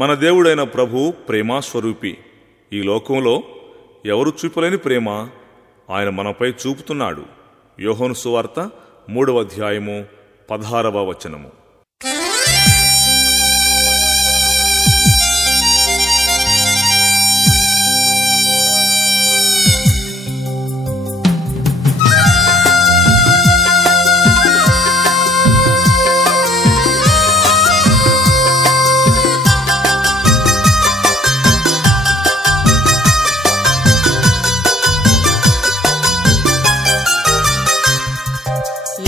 మన దేవుడైన ప్రభు ప్రేమాస్వరూపి. ఈ లోకంలో ఎవరు చూపలేని ప్రేమ ఆయన మనపై చూపుతున్నాడు. యోహాను సువార్త 3వ అధ్యాయము 16వ వచనము.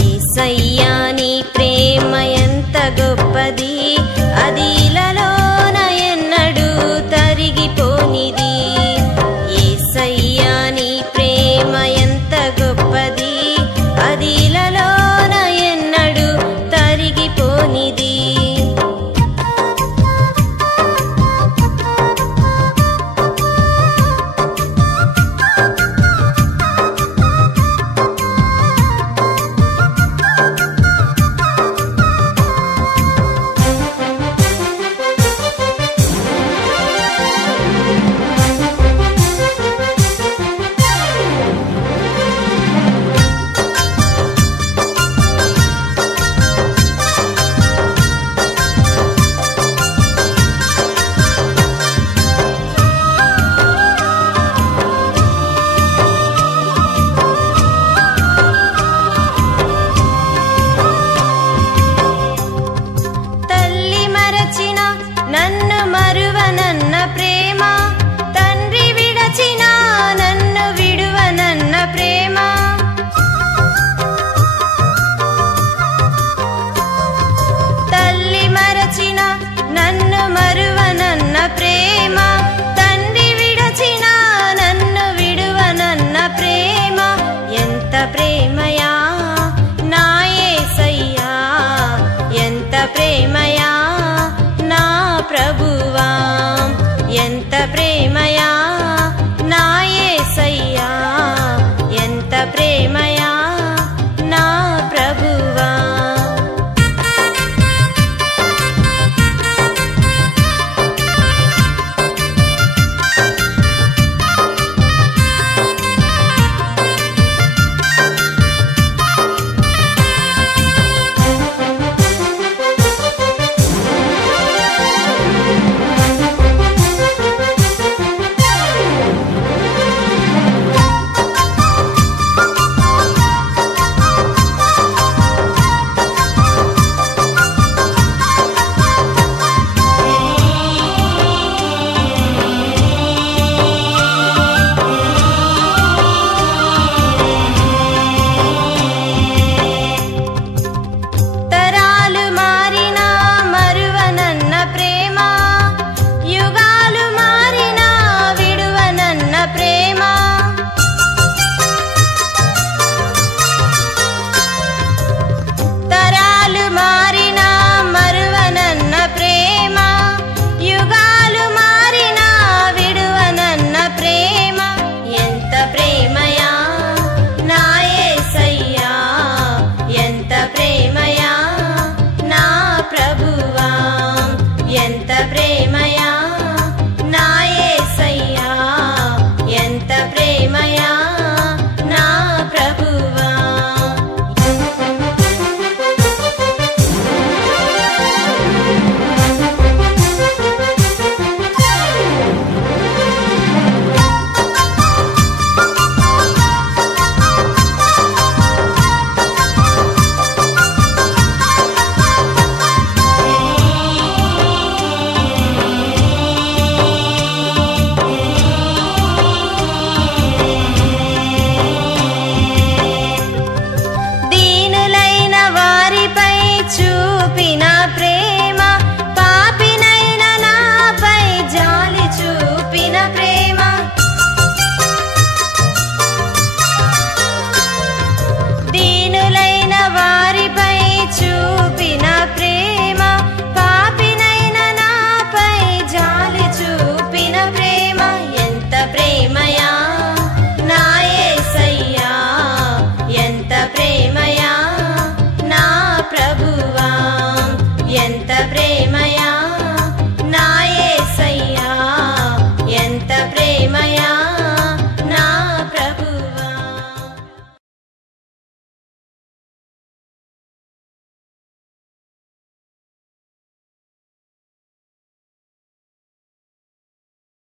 యేసయ్యా నీ ప్రేమ ఎంత గొప్పది, అది ఇలలోన ఎన్నడూ తరిగిపోనిది. యేసయ్యా నీ ప్రేమ ఎంత గొప్పది, అది ఇలలోన ఎన్నడూ తరిగిపోనిది. నన్ను మరువనన్న ప్రేమ, తండ్రి విడచిన నన్ను విడువనన్న ప్రేమ, తల్లి మరచిన నన్ను మరువనన్న ప్రేమ, తండ్రి విడచిన నన్ను విడువనన్న ప్రేమ, ఎంత ప్రేమయా నా యేసయ్యా, ఎంత ప్రేమయా నా ప్రభువా, ఎంత ప్రేమయా నా యేసయ్యా, ఎంత ప్రేమయా నా ప్రభువా. ఎంత ప్రేమయా నా